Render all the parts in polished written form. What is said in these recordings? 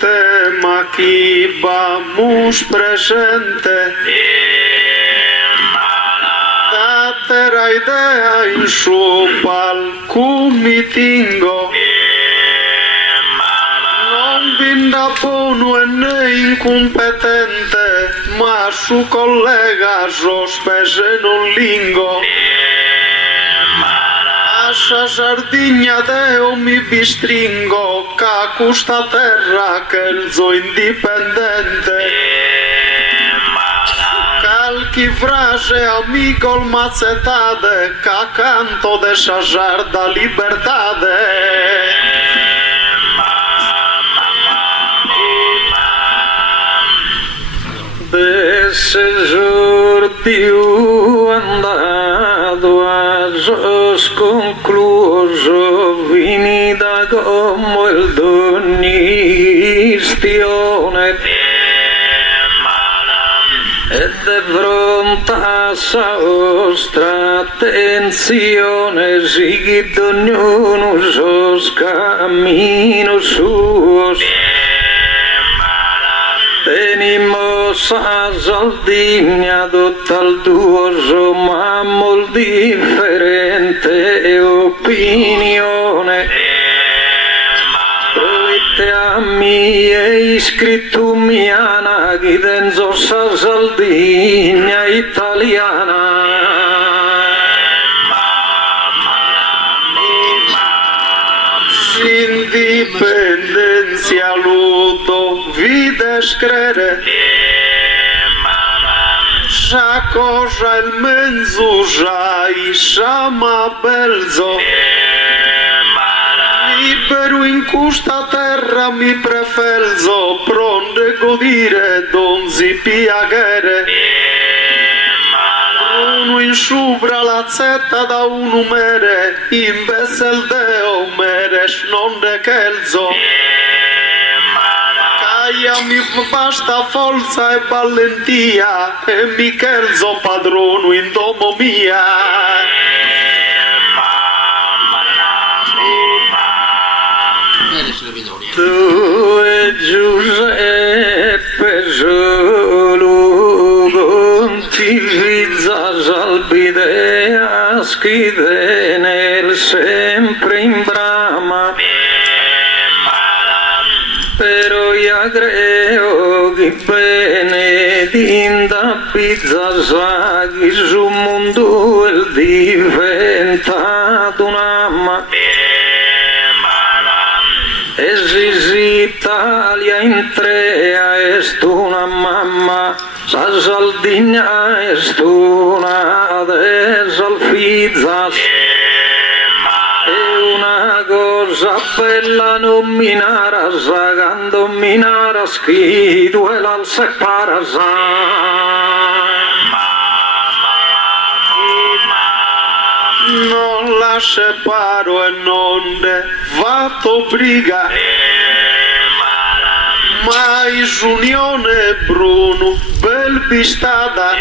tema que vamos presente. Datera idea in suo palco meetingo. Non vinda buono e né incompetente, ma su collega sospese non lingo. Lascia sardigna deo mi bistringo, ca custa terra che il zo indipendente. Calchi frase amico il mazzetade, ca canto de sciarda libertade. Desse sortiu andado a os concluso vinida como el donistione e de fronte a sa vostra attenzione seguid ognuno os caminos suos. Tenimos a Sardegna dal duoso ma molt differente opinione. Trovate a mia iscritto miana chidenzo sa Sardegna italiana. Indipendenzia luto vides crere. Già cosa il menzo già isciama belzo. Libero in questa terra mi prefelzo, pronde godire donzi piaghere. Uno in subra la zetta da un umere, invece il deo meres non de kelzo. Caia mi basta forza e valentia, e mi kelzo padrono in domo mia. Tu e Giuseppe solo contivizza salbidea schide nel sempre in brama. Però io creo che bene dinda pizza sa che su mondo è diventato un'amma. E si Italia in trea est una mamma, sa Sardegna est una de Salfizzas. È una cosa bella nominare, sagando minare, schido e l'al non la separo e non ne vado briga, ma unione Bruno bel bistada è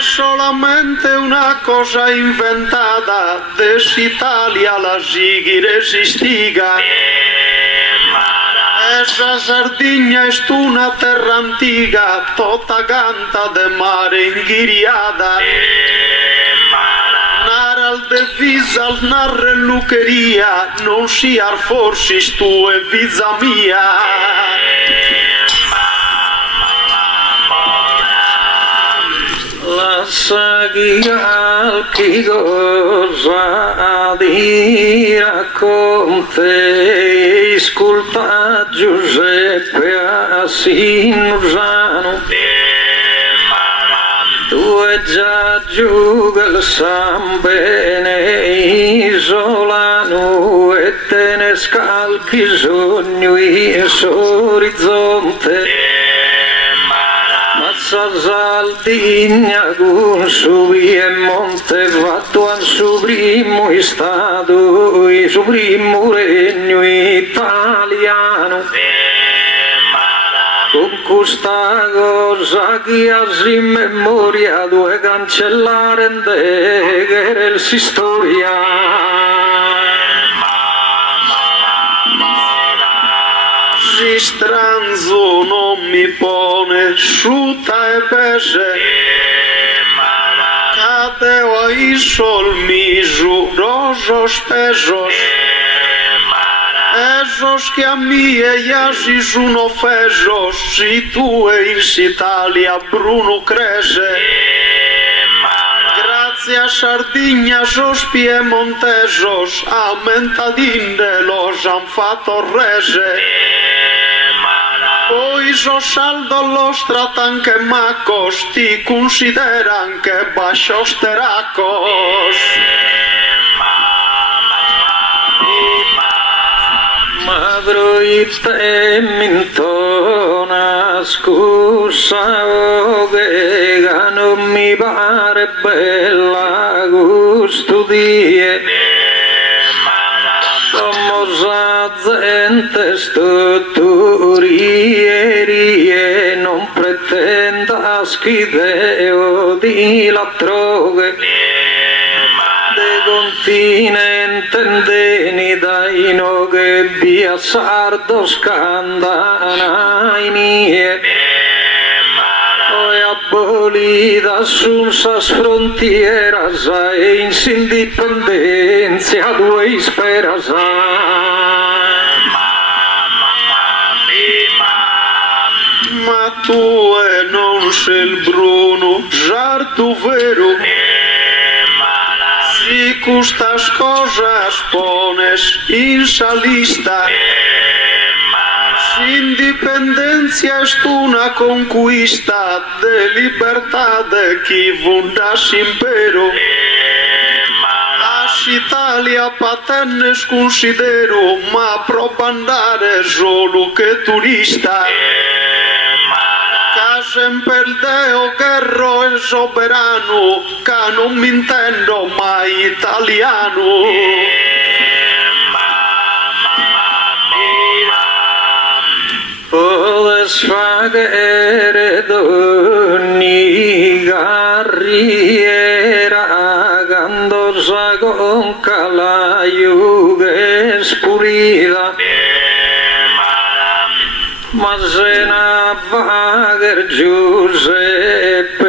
solamente una cosa inventata dell'Italia la sighi resistiga. Esa Sardegna è una terra antica tutta canta de mare inghiriata. Al devisa al narre lucheria non si ar forsi tu e visa mia. La saghia che cosa dire con te ascolta Giuseppe Asinusano. Tu è già giù che san bene isolano e te ne scalchi sogno in orizzonte. Ma sa Sardegna con su via monte fatto al suo primo stato, il suo primo regno italiano. Con questa cosa che si memoria due cancellare che era il si storia. stranzo non mi pone sciuta e pesce Cateo a isol miżu rożosz peżosz Eżosz che a mie jaži žuno fežoš I tu e in Italia Bruno Creže Grazia Sardegna Jos Piemontejos A mentadine los han fatto rege Poi Jos Aldo los tratan che macos Ti consideran che baixos teracos Madroite mintona scusa che non mi pare bella gusto die somos gente stutturieri non pretendas che deo di la droghe continente deni dai noge via sardo scandana inie Oi abolida sunsas frontieras e in indipendencia due isperas Ma tu e non sei il Bruno Żartu vero Si custas cosas pones insa lista Si independencia es una conquista De libertade que fundas impero As Italia paternes considero Ma propandare solo che turista Sempre il Deo guerro e soberano Che non mi intendo mai italiano Podes fagere d'ogni carriera Gandosa con calaiuga spurida Ma se ne vager Giuseppe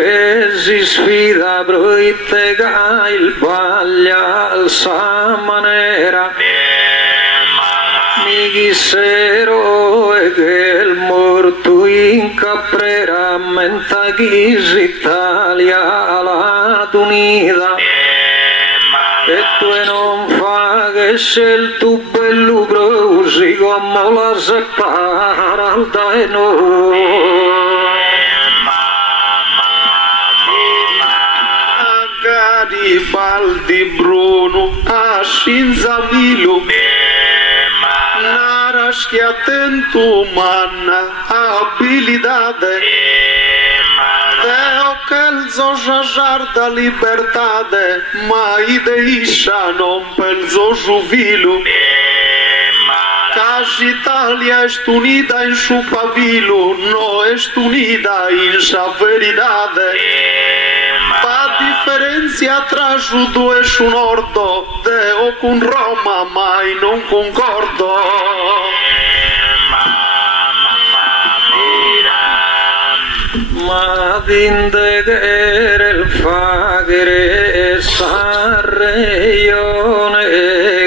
si sfida Broite che il baglia alza manera Mi chissero e che il morto in caprera Menta chi Italia la tunida E tu non fa che sei tu bello brosi come la separa da noi Garibaldi Bruno a Scinzamilo Naras que atento manna habilidade Deo que el zojajar da liberdade Mai deixa non pel zojuvilo Cas Italia est unida in su pavilo No est unida in sa veridade Pa differenzia tra giudo e su nordo Deo con Roma mai non concordo Ma d'indegare il fagere Sarreione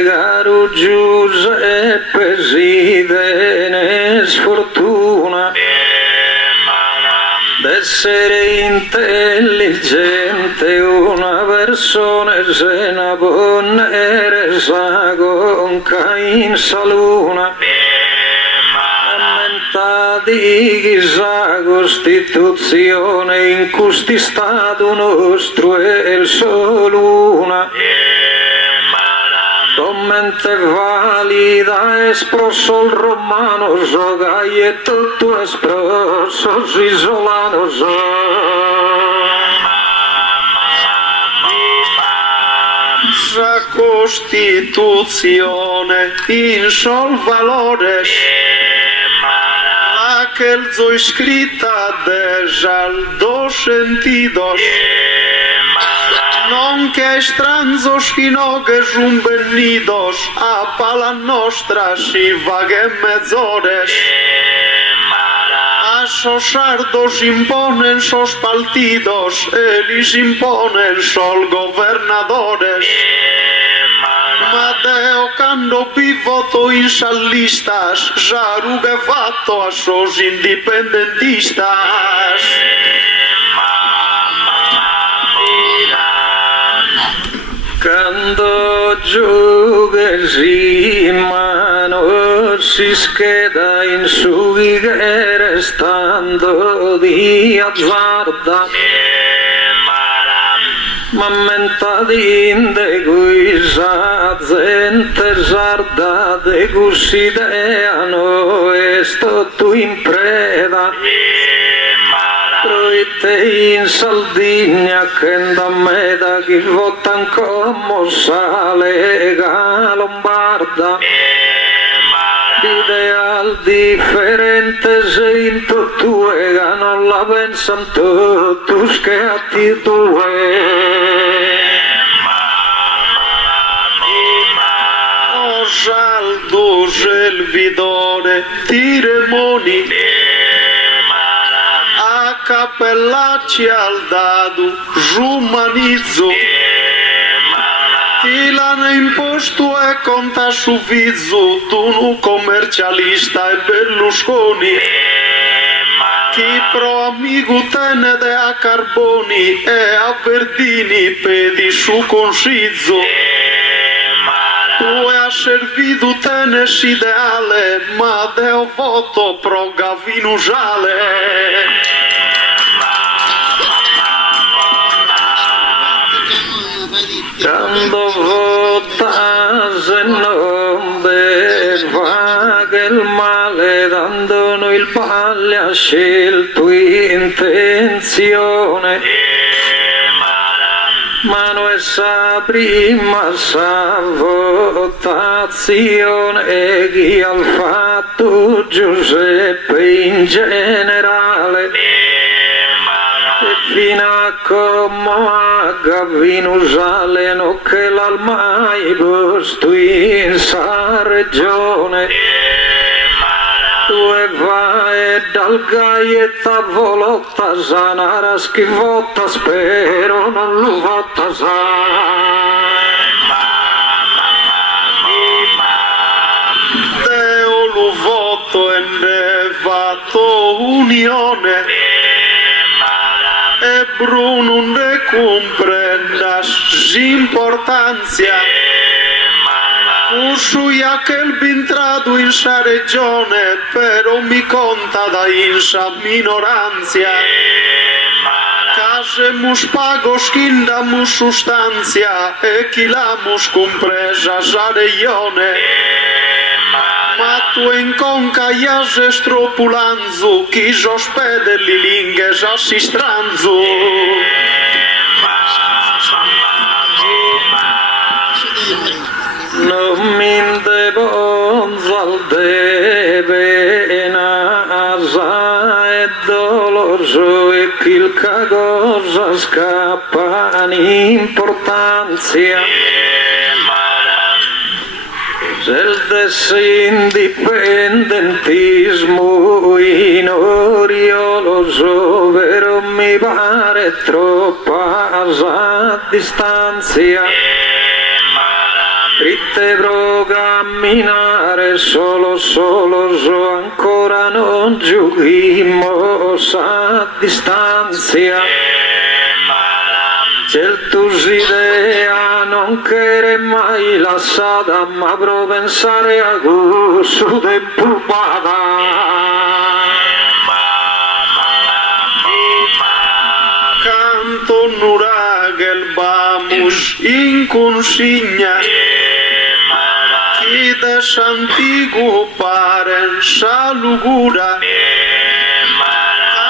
Garu Giuseppe Sidene sfortuna d'essere intelligente una persona se ne può resa con in saluna di chissà Costituzione in questo Stato nostro è il solo una Commente valida esprosso il romano so e tutto esprosso isolano La Costituzione in sol valores Aquel zo escrita de dos sentidos nonché stranzos chinogues unvenidos a pala nostra si vaghe mezzores. A sos sardos imponen sos partidos, elis imponen sol gobernadores. Madeo cando pivoto in listas, jarugue fatto a sos independentistas. Quando giugues in mano si scheda in su righe stando di azzarda, ma mentadin de guisa gente sarda de gusideano esto tu in preda. Proite in Sardegna che da me da chi votan come sa Lega Lombarda. Ideal differente se in tutto non la pensan tutti che a ti due. O saldo servidore tiremoni a cappellacci al dado giumanizzo. Ti l'hanno imposto e conta su vizzo, tu nu commercialista e Berlusconi. Chi pro amico tene de a Carboni e a Verdini pedi su consizzo. Tu ha servito tenes ideale, ma deo voto pro Gavino Giale. Quando votas non va che il male dandono il palle ha scelto intenzione, ma non è sa prima sa votazione e chi ha fatto Giuseppe in generale. Fino a come a Gavino Giale non che l'almai posto in sa regione. Tu e vai dal gaietta volotta sanara schivota spero non lo vota Deo lo voto e ne vato unione. E Bruno ne comprendas l'importanza. Usui aquel bintrado in sa regione, però mi conta da in sa minoranza. Casemus pagos kindamus sustanzia e chilamus compresa sa regione. Ma tu in conca iase stropulanzu, chi sospede li linghes assistranzu. non mi indebonza al deve nasa e doloroso e qualche cosa scappa in se il disindipendentismo in orioloso vero mi pare troppa a distanza. Dritte pro camminare solo so ancora non giughimmo a distanza. Certo idea non che mai lasciata ma pro pensare a gusto tempo Canto nuragel bamus in consigna. Chi des antico paren sa lugura.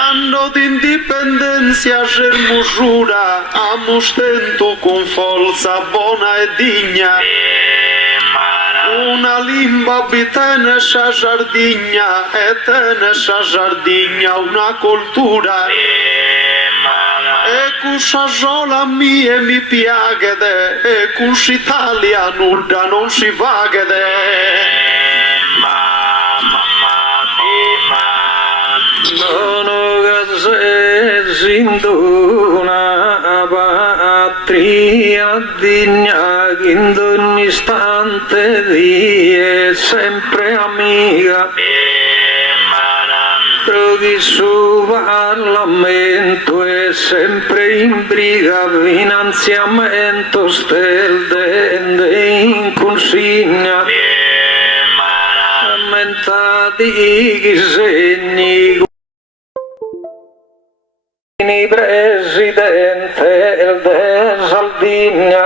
Anno d'indipendenza germusura, amus tento con forza buona e digna. Una limba bitene sa giardigna e tene sa giardigna una cultura. E cusa sola mia mi piaghe e cus Italia nulla non si vaghe. Nono gazze zinduna patria digna in ogni istante di sempre amica. Trovi su Parlamento e sempre in briga finanziamento stelde in consigna aumentati i segni presidente de Sardegna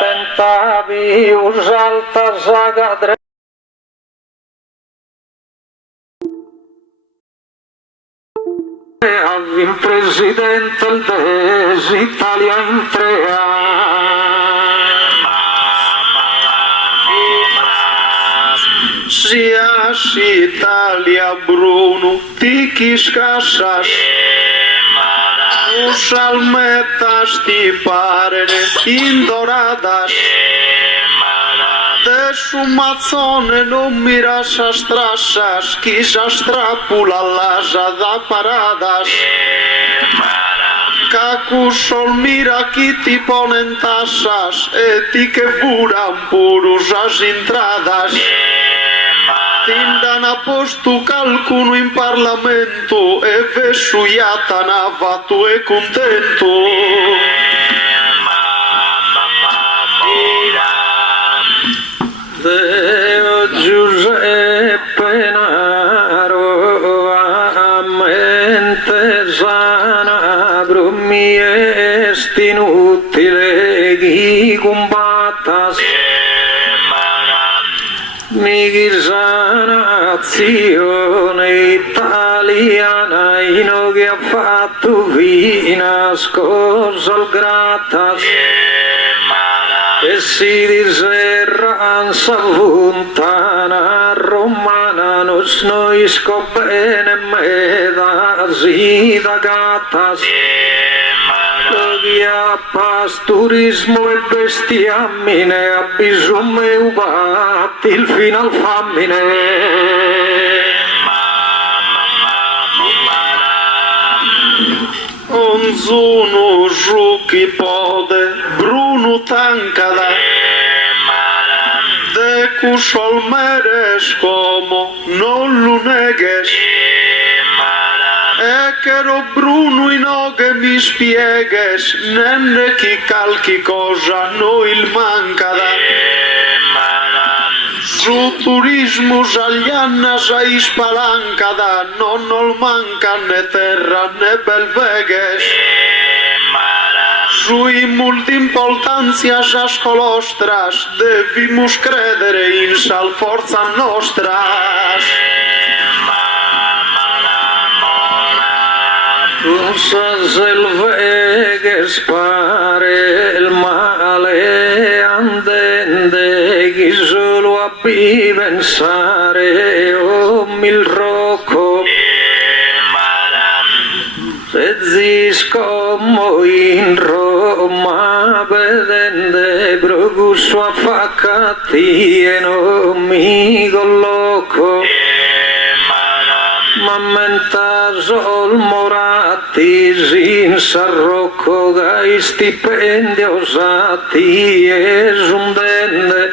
tentavi usalta sagadre il presidente dell'Italia in tre Sias Italia Bruno tikis casas Os almetas ti parene indoradas De su mazzone non miras as trasas Quizás trapula las da paradas Cacu sol mira que ti ponen tasas E ti que furan puros as entradas Tindan a posto calcuno in Parlamento E vesu iatan avato e contento Deo Giuseppe Naro a mente sana brumi est inutile chi combattas mi nazione italiana ino che ha fatto vinas cosas gratas e si diserran savuntana romana nos noisco bene medas y da gatas Logia pasturismo e bestiamine a bisume ubati il final famine Onzuno žuki pode, Bruno tankada De kušol mereš como, non lu neges E kero Bruno i noge mi spieges Nenne chi calchi cosa no il mancada Su turismo žaljanas a ispalancada Non ol manca ne terra ne belveges Sui multi importanzias as colostras Devimus credere in sal forza nostras Cosas elveges pare il male andende Chi solo a pensare o mil rocco Se ziscomo in Roma vedende Brogusso a faccati e non mi colloco Mammenta sol morati sin sarrocco gai stipendios ati esundende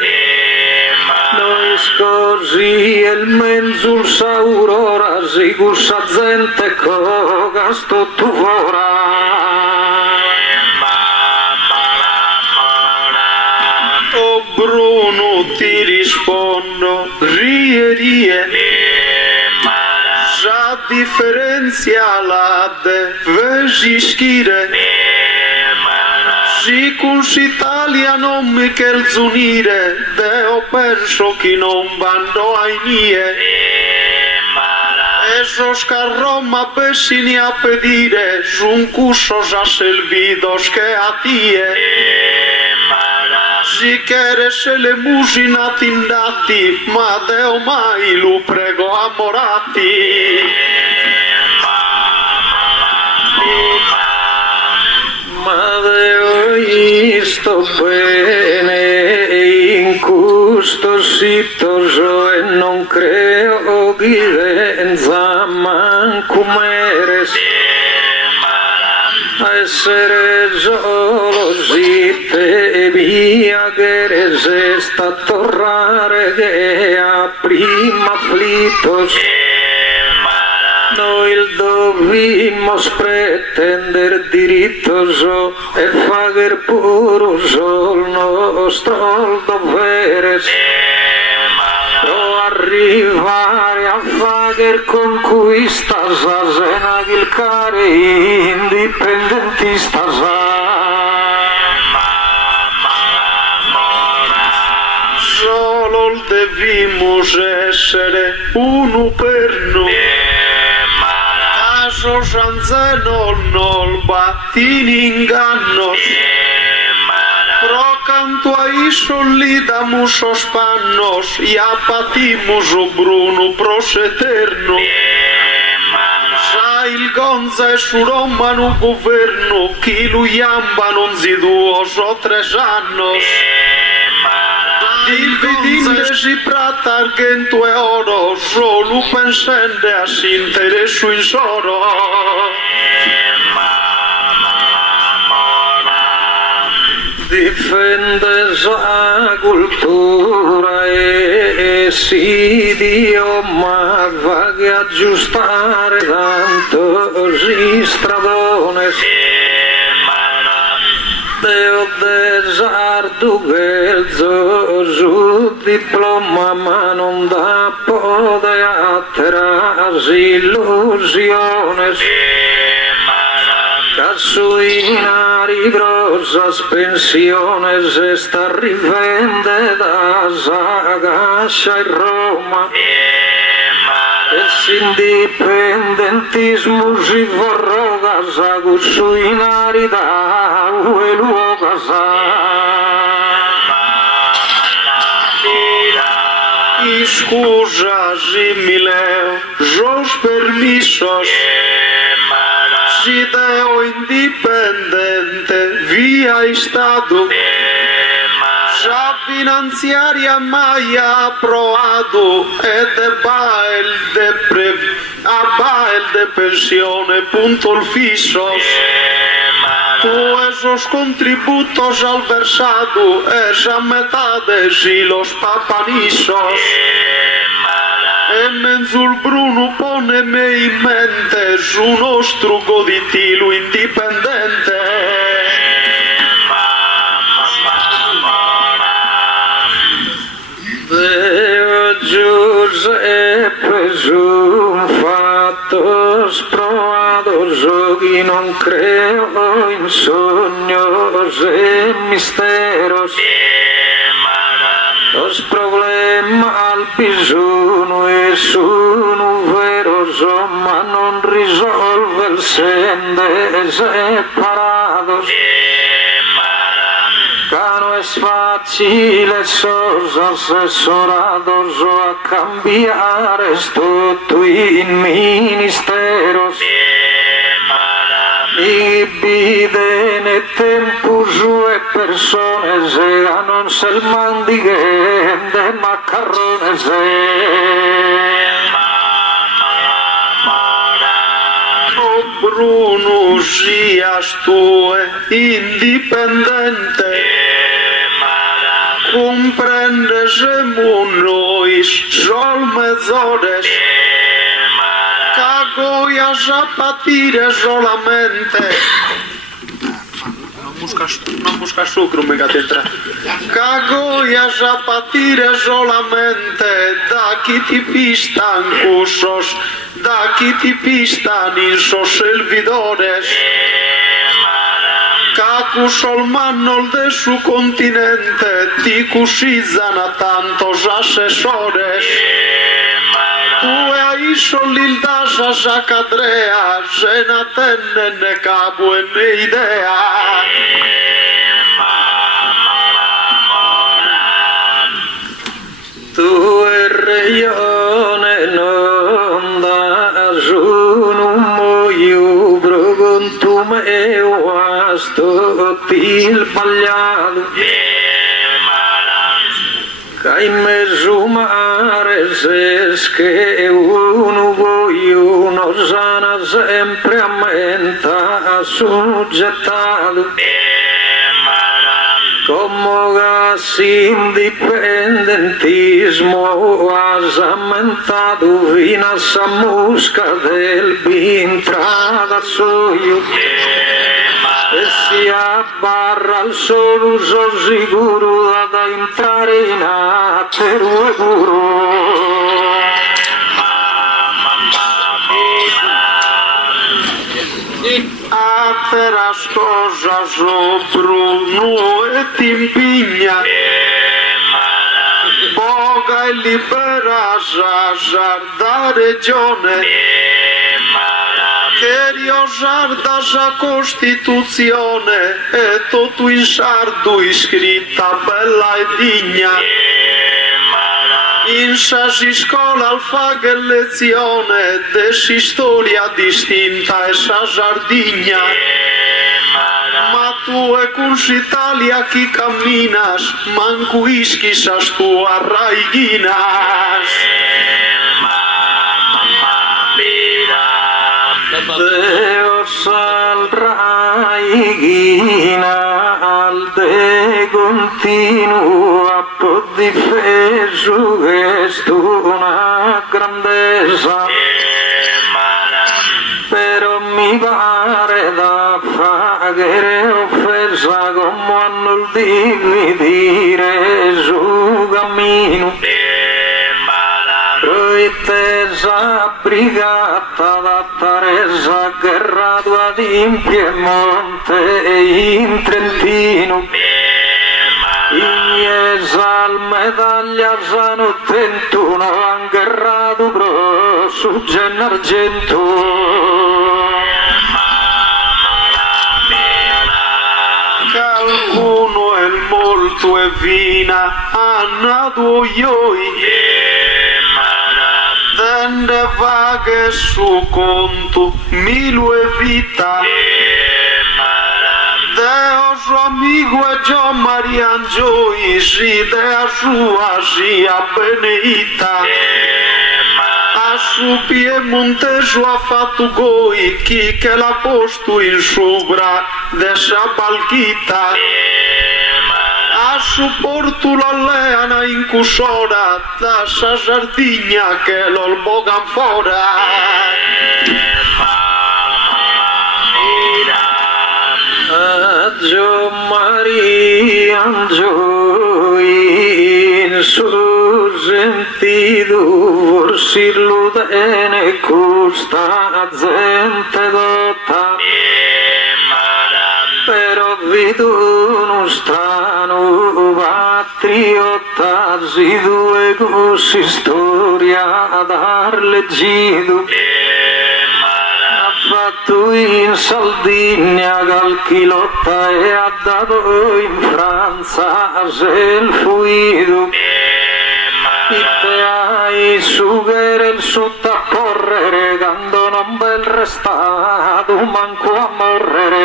Noi scorsi il menzul saurora sigus a gente co gasto tuvora O Bruno ti rispondo rie Già differenzia l'ade vegi schire Si cus Italia non mi quel zunire Deo penso che non vanno ai nie Esos che a Roma pesini a pedire Sun cusos a servidos che a tie Si queres le musina tindati Ma Deo mai lu prego amorati Deo sto bene in questo sito e non creo guidenza manco meres essere geologi te via che sta torrare che a prima flitos noi dovimos pretender diritto e fare puro il nostro dovere pro arrivare a fare conquista sena il care indipendentista solo debimos essere uno per noi caso sanzeno non battini inganno pro canto a isoli damus os pannos e apatimus o bruno pros eterno sa il gonza e su Roma no governo chi lui amba non si 2 o 3 annos dividindes e prata, argento e oro solo pensende a si interesso in soro difendes la cultura e si Dio ma va che aggiustare tantos stradones Deo desardo che il diploma ma non dà pode atrás illusiones Casuinari grosas pensiones esta rivende das agacha e Roma Es independentismo e vorrogas agusuinari da ueluogas Excusas e mileu, os permissos se deu indipendente via Estado já finanziaria mai aprovado e a bail de pensione punto il fissos tu esos contributos al versado esa metades y los papanisos e menzul bruno poneme in mente su nostro goditilo indipendente Deo Giuseppe un fattos provados y non creo in sognos e misteros Los problemas al pisono e sono veros ma non risolve il sende separados Cano es facile sos asesorados a cambiar esto in ministeros Mi vide ne tempus e persones a non ser mandiguen de macarrones Bruno sias tu indipendente comprendes munois sol mezores cagoias a patire solamente non buscas sucro mega tetra cagoias a patire solamente da chi ti pistan cursos da chi ti pistan in sos servidores Cacus al manno de su continente ti cusizan a tantos asesores tu ai solil das a sacadrea se na tenne ne cabo e ne idea Tu reione non da un moio brogontume was questo il sbagliato che in mesumare se che uno uno sana sempre aumenta soggettato come gas indipendentismo ha aumentato fino a sa musca del bintrada soio e si abbarra al solo uso sicuro da entrare in atero a teraz cosa Bruno e ti impigna Boga e libera da regione che riosarda la Costituzione e tutto in sardo iscritta bella e digna in sa si scuola al fare lezione de si storia distinta e sa sardigna ma tu e con s'Italia chi camminas manco ischi sas tu arraiginas Deo salraigina al de continua po difeso questo una grandezza però mi pare da fare offesa come hanno il dividere su cammino Proitesa brigata da Teresa Guerrado in Piemonte e in Trentino Ignesa al medaglia Zano 31 han Guerrado pro su Gennargento Qualcuno è molto e vina annato ioi Dende vaghe su conto milu e vita Deo suo amico e Gio Marian Gioi si dea sua sia beneita a su Piemonteso ha fatto goi chi che l'ha posto in sopra de sa palchita a supporto l'alleana in cusora da sa Sardigna che l'ol bogan fora Gio Marian Gioi in su sentido forse lo dene costa gente dotta però vedo uno strano patriotta si due così storia a dar leggido ha fatto in Sardegna calchilotta e ha dato in Francia il fuido e te hai sughere il sottacorrere quando non bel restato manco a morrere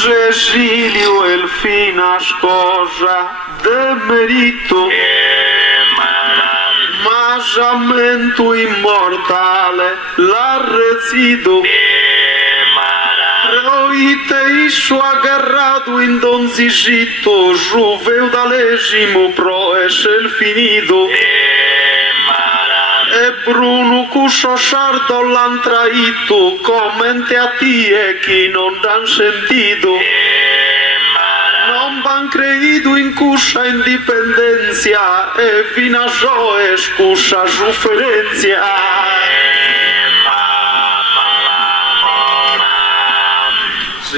Cecilio el finas cosa de merito Masamento immortale l'arrecido Proite iso agarrado in donzicito su feudalesimo pro es el finido e Bruno cuso sardo l'han traito comente a tie chi non dan sentido non van creído in cusa indipendencia e fino a so escusa sufferenzia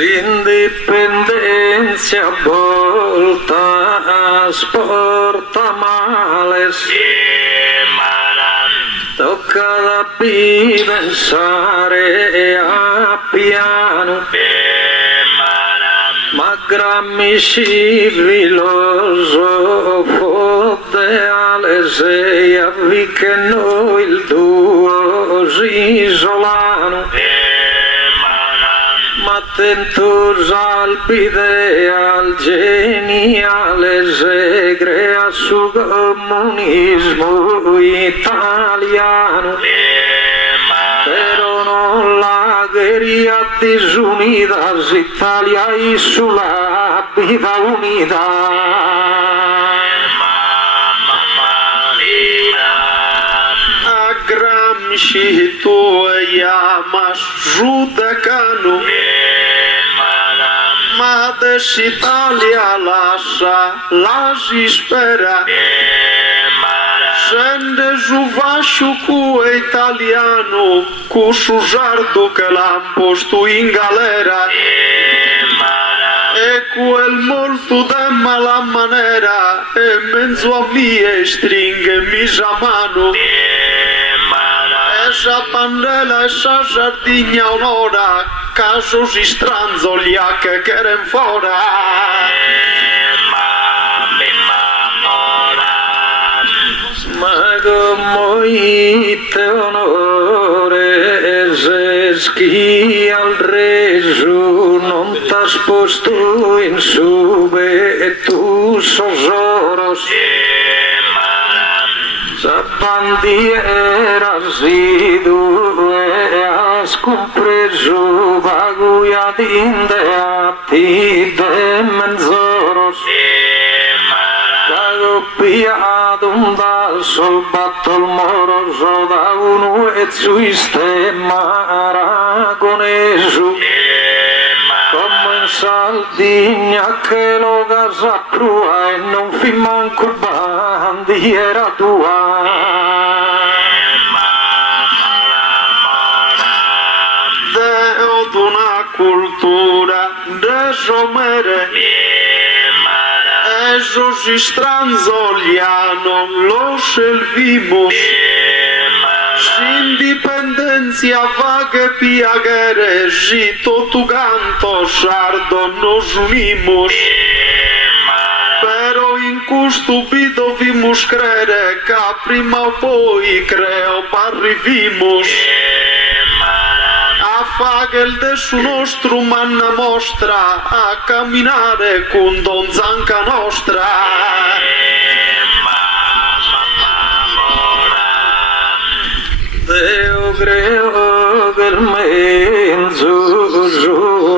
Indipendencia volta sporta males tocca da pensare a piano ma Gramsci filosofo ideale se avvicano il duo isolano Atentos al ideal geniale se crea su comunismo italiano, pero no la quería desunidas Italia y su la vida unida. A Gramsci tu llamas judecano, ma dell'Italia la spera. Scende giù vascio cu italiano, cu su giardo che l'han posto in galera, e quel molto de mala manera, e mezzo a mie stringe misa mano. Esa pandela, esa giardina onora, caso si stranzolia che queren fora. Mago moite onore se schi al resu non t'has posto in sube e tu sosoros sa bandiera si due has compreso vaguia d'indeati de menzoros piadum dal sol batto il moroso da uno e sui stemma aragonesu come in Sardegna che lo gasa crua e non fi manco bandiera tua. Deo d'una cultura de somere, esos stranzoliano lo selvimos, independencia vague piaghere, gito tu canto sardo nos unimos, pero in custo vi dovimos credere che prima o poi creo arrivimos. A fagel de su nostro manna mostra a camminare con don zanca nostra. Deo creo che il mezzo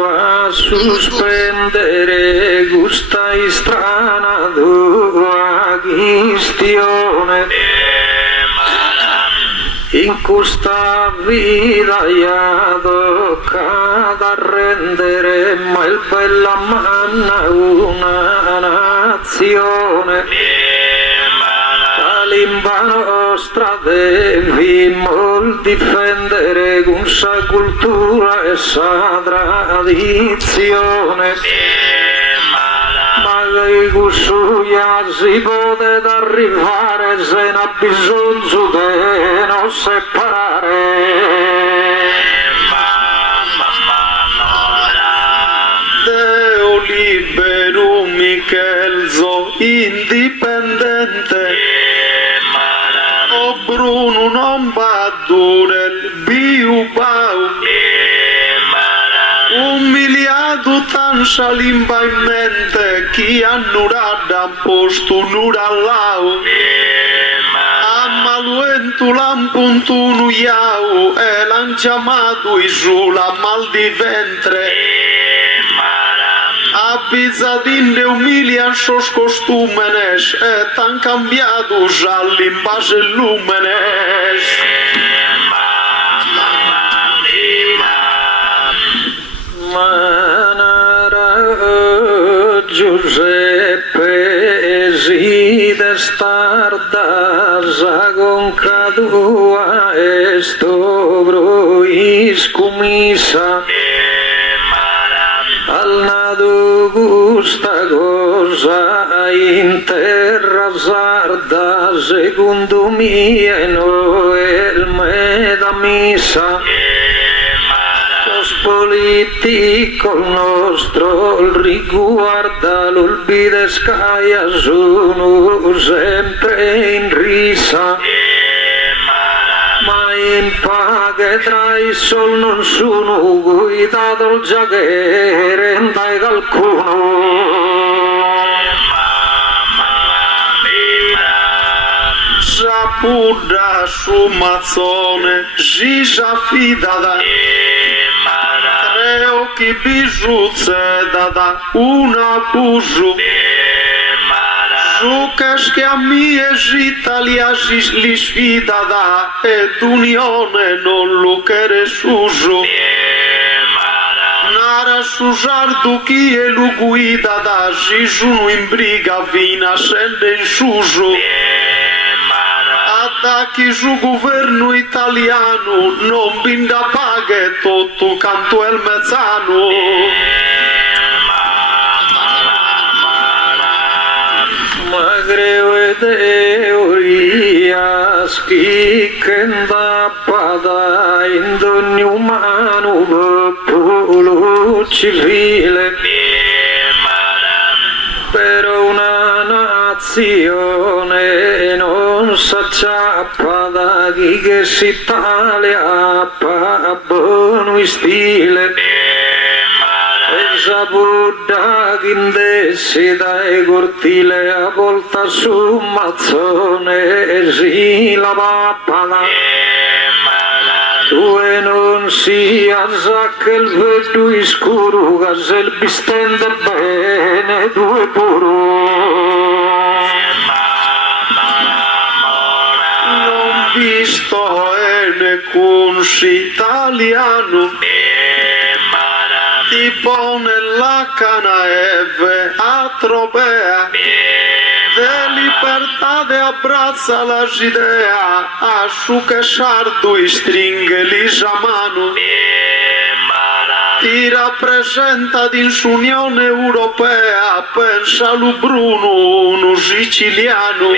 a sospendere gusta strana tua questione. In questa vita ya tocca da rendere ma il bella manna una nazione. La lingua nostra devimo difendere con sa cultura e sa tradizione. Ma che cusuia si può arrivare se non ha bisogno di non separare. Deo libero Michelzo indipendente, o Bruno non va dure il biubau, umiliato tansa limba in mente chi annurada un posto nurallau, ammaluentu l'ampuntunu iau e l'han chiamato isula mal di ventre, abizzadin de umilian sos costumenes e t'han cambiato già l'imbase lumenes. Manara Giuseppe si destarda con cadua e stobro iscumisa al nado gusta cosa in terra sarda secondo me no el me da misa. Politico nostro riguarda l'olbide scaia sono sempre in risa, ma in paga tra i sol non sono guidato il giacere dai qualcuno. Zapuda sumazzone, giza fidada, tre occhi bigiuzze dada, una buju. Žukaš che a mie Italia li sfidada ed unione non lo kere sužu. Nara sužardu chi e lu guidada, Gijunu in briga vina scende in sužu. Attacchi giù governo italiano, non binda paghe tutto canto el mezzano. Magre teoria schiccenda pada in ogni umano popolo civile per una nazione non s'acciappa da chi che si talia pa buono stile e saputa chi indessi dai cortile a volta su mazzone e si lava pala tu e non sia che il vedo scuro che se il bistende bene due puro Non visto e ne conosci italiano tipo nella canaeve a tropea de libertà de abbraccia la idea asciuga sciardo e stringe lisa mano ti rappresenta dell'Unione Europea pensa lu Bruno uno siciliano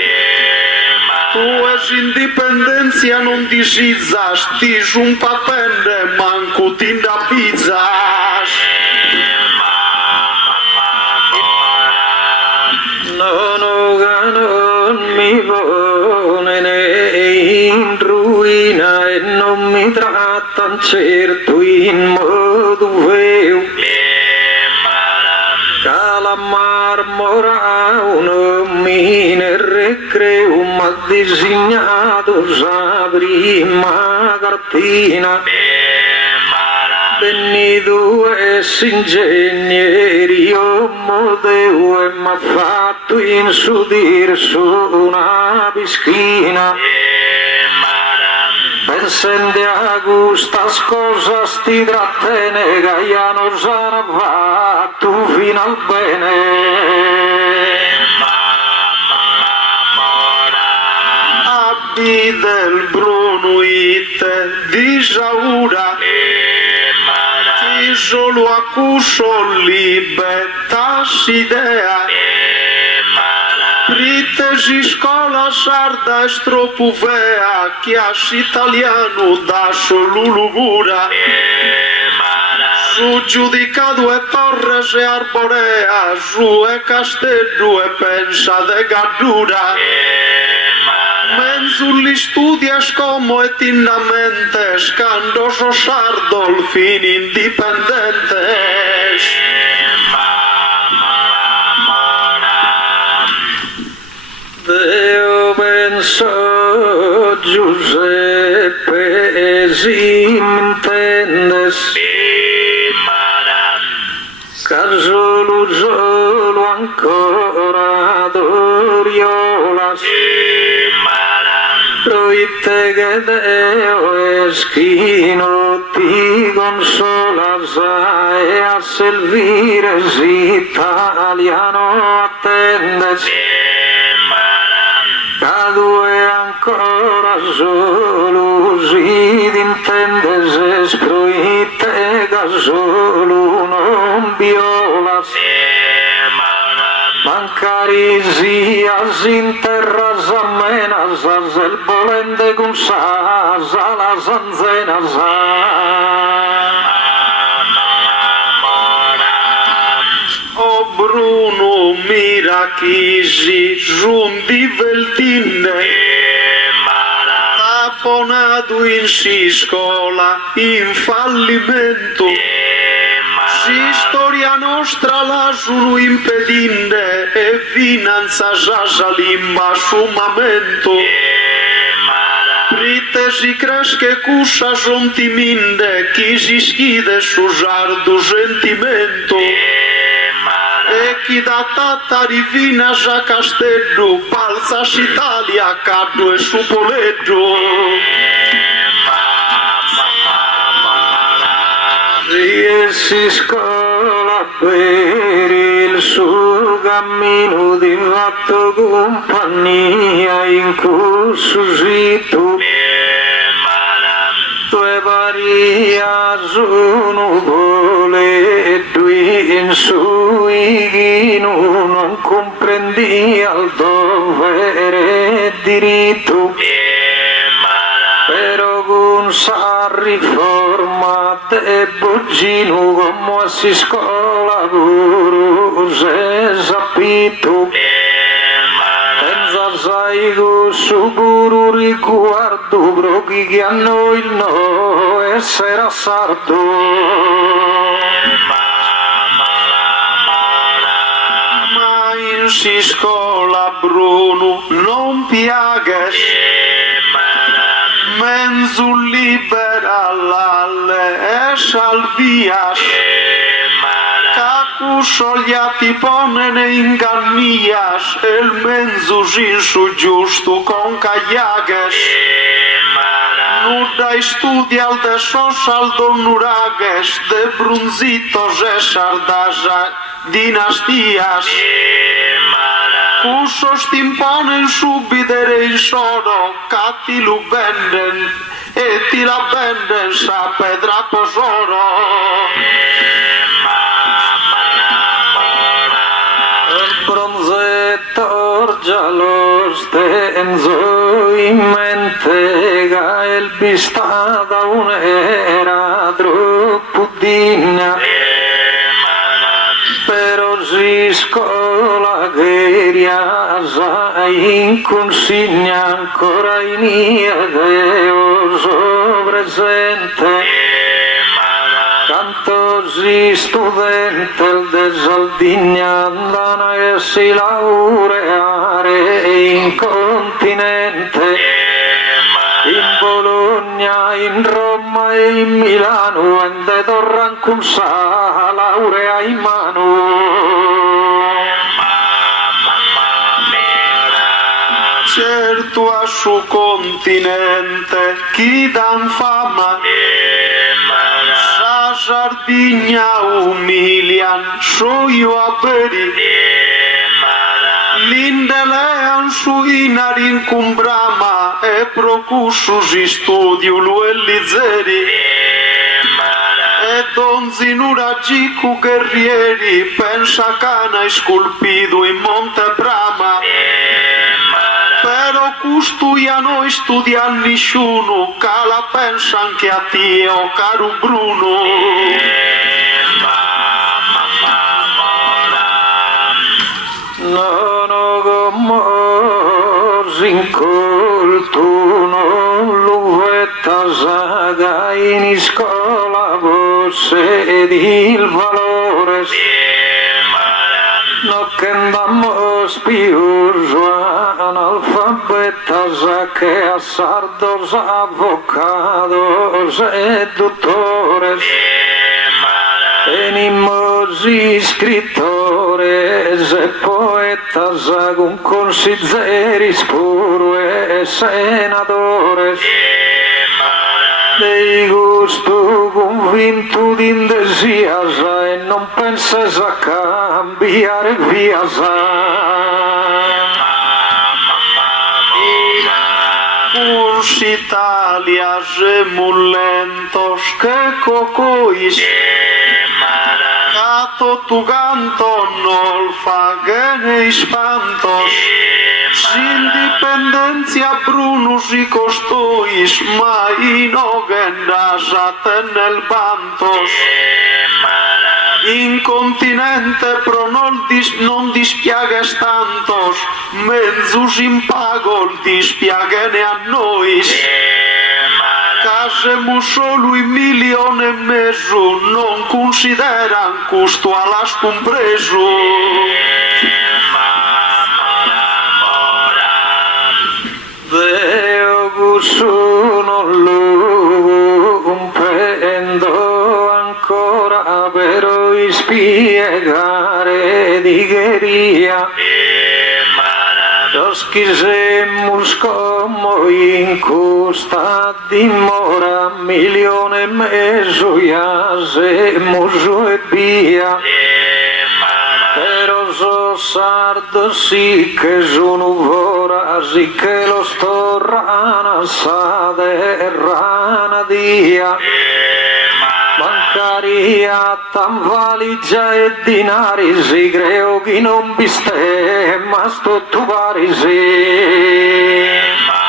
tu es indipendenza non disizas ti giunta pende manco tinda pizzas non mi pone in ruina e non mi trattan certo in modo vero calamar mora non mi ne recreo ma disegnato già prima cartina Benni due ingegneri Omodeo e m'ha fatto insudir su una pischina pensando a questa cosa sti trattene Gaiano sarà fatto fino al bene abbi del Bruno ite di Giaura solo accuso libertà s'idea Pritesi scola sarda e stropuvea chias italiano da solo lugura su giudicato e torres e arborea su e castello e pensa de gaddura Menzulli studias como eternamente Scandoso sardol fin indipendentes Deo penso Giuseppe si intendes solo ancora Doriolas Proite che Deo eschino ti consolas e a servire italiano attendes da due ancora solo si intendes esproite che solo non violas Mancarisias in terras amenas el volente con sas a las anzenas O Bruno Mirachisi giundi veltine Caponado in si scola in fallimento. Si storia nostra la sono impedinde e finanza già l'imbasciumamento. Prite si cresce cuscia sontiminde chi si schide su giardo sentimento. E chi da tata rivina già castello palza s'Italia caddo e su poleggio. E si scola per il suo cammino di fatto compagnia in cuscito. Due varia sono vole, due in sui non comprendi al dovere diritto. Però con sa riforma te boggino come si scola guru se sapito. Pensa sai con su guru riguardo broghi che hanno il no essere sardo. Ma in si scola Bruno non piaghes. Menzu liberale e salvias. Cacu sogliati ponene ingannias. El menzu sin su giusto con cagliages. Nuda studial de sosal donurages. De brunzitos e sardaja dinastias. Cusos timponen subidere in sono, cati lu benden, e ti la benden sa pedra posoro. El bronzetto già lo stenzo in mente, il vista da un'era troppo digna. Però si scola che riasa in consigna ancora in Deo presente. Canto si studente il de Sardegna andano e si laureare in continente. In Bologna, in Roma e in Milano, e de torran con sa laurea in mano. Certo a su continente chi dan fama, sa Sardegna umilian, so io a beri. L'indelean su inarin cumbrama e procussus studiu luellizeri e donzinura gicu guerrieri pensa cana sculpido in Monte Brama. Però custui a noi studian nisciuno, ca la pensa anche a te, o caro Bruno. Non ho incolto, non lo vetta saga in scuola, voce di il valore. No che andammo spiuso analfabeta che a sardos, avocados e dottores. Venimos scrittores e poetas con consideris puro e senadores. Dei gusto convinto d'indesias e non penses a cambiare viasa. Curs Italia gemullentos que cocois. Cato tu canto nolfa gene espantos. S'indipendencia Brunus y costois, ma inogendasat nel bantos. In continente pro non dispiages tantos, menzus in pagol dispiagene a nois. Siamo solo 1,5 milioni, non considerano costo all'as compreso. Deo gusto non lo comprendo ancora, però spiegare di gheria. Los quisemos como in costa dimora 1,5 ya semos e via. Pero so sardo sì che sono vorasi che lo sto rana sa de rana dia. Bancaria tan valigia e dinari si creo che non biste ma sto tu varisi. Ma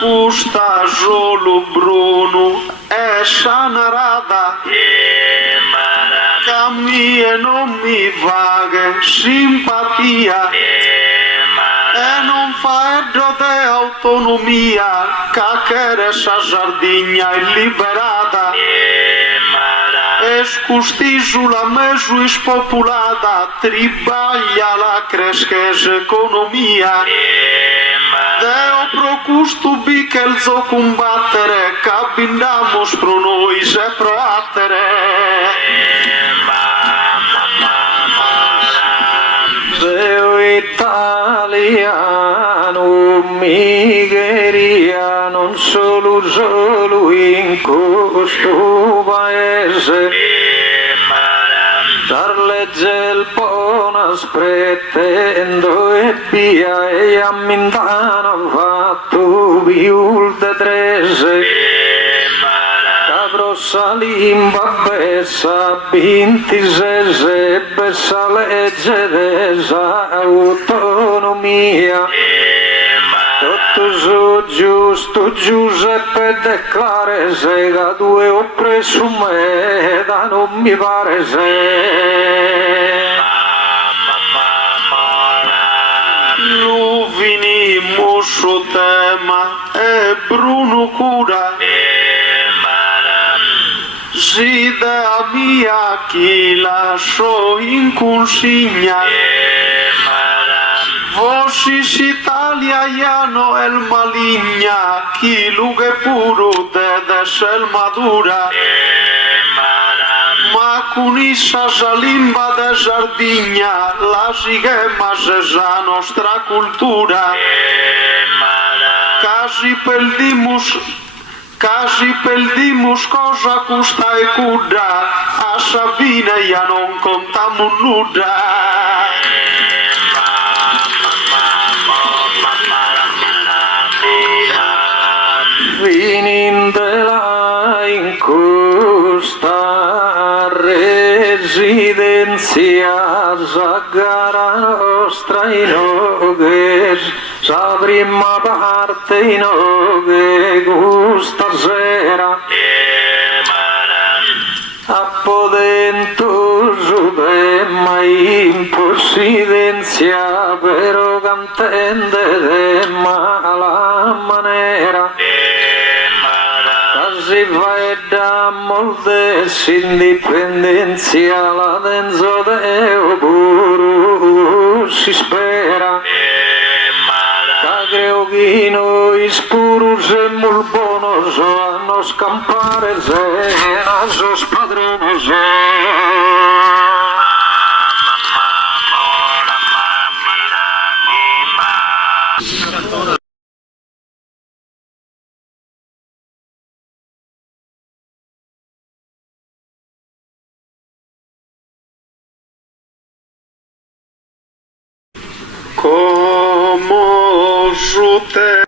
custa solo Bruno è sanarada. Cammie non mi vaga simpatia. E non fa eddo de autonomia, cachere sa Sardigna è liberata. E scusti sulla mesu spopolata, tribaglia la crescese economia. Deo procustu bichelzo combattere, cabindamos pro noi se proattere. Deo italiano migheria non solo in questo paese. Dar legge il bonas pretendo e via e a Mindana fatto viul de trese. Salimba bessa bintisese bessa legge desa autonomia. Tutto su giusto Giuseppe declare se da due ho preso me da non mi pare se. Lu vinimo su tema e Bruno cura. Zida mia chi lasciò in consigna. Vocis italiano el maligna, chi lughe puro dedes el madura. Ma con issa salimba de Sardigna, la siguemas es la nostra cultura. Casi perdimos cosa custa e cura, a Sabina ya non contamos nuda. Finindela in questa residenza Zagara nostra in oghe sa prima parte in oghe gusta sera appodento giude mai in possidenzia però cantende de mala manera si fa e da molte indipendenzia la denso de puru si spera creo che noi spurus e mulbonos a nos campare se nasos padronos Como žute